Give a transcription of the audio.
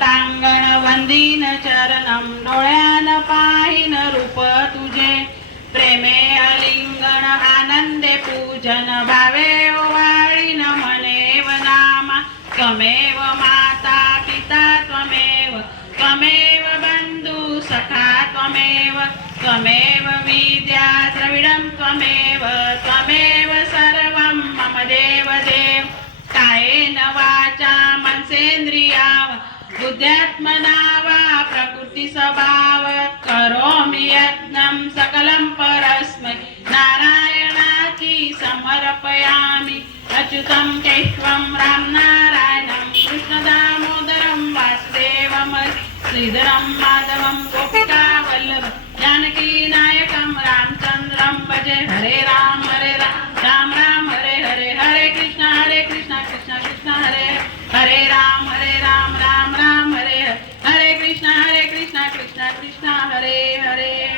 लोटांगण वंदीन चरणम डोळ्यान पाहिन रूप तुझे प्रेमे अलिंगण आनंदे पूजन भावे ओवाळीन मनेव नामा त्वमेव माता पिता त्वमेव त्वमेव बंधु सखा त्वमेव त्वमेव विद्या द्रविडं त्वमेव त्वमेव सर्वं मम देव देव कायेन वाचा मनसेन्द्रियाव बुद्ध्यात्मना वा प्रकृति स्वभाव करोमि यत्नं सकलं परस्मै नारायणाची समर्पयामि अच्युतं केशवं राम नारायणं कृष्ण दामोदरं वासुदेवं श्रीधरं माधवं गोपिका वल्लभं जानकी नायकं रामचंद्रं भजे हरे राम राम राम हरे हरे हरे कृष्ण कृष्ण कृष्ण हरे हरे राम राम राम हरे हरे कृष्ण कृष्ण कृष्ण हरे हरे।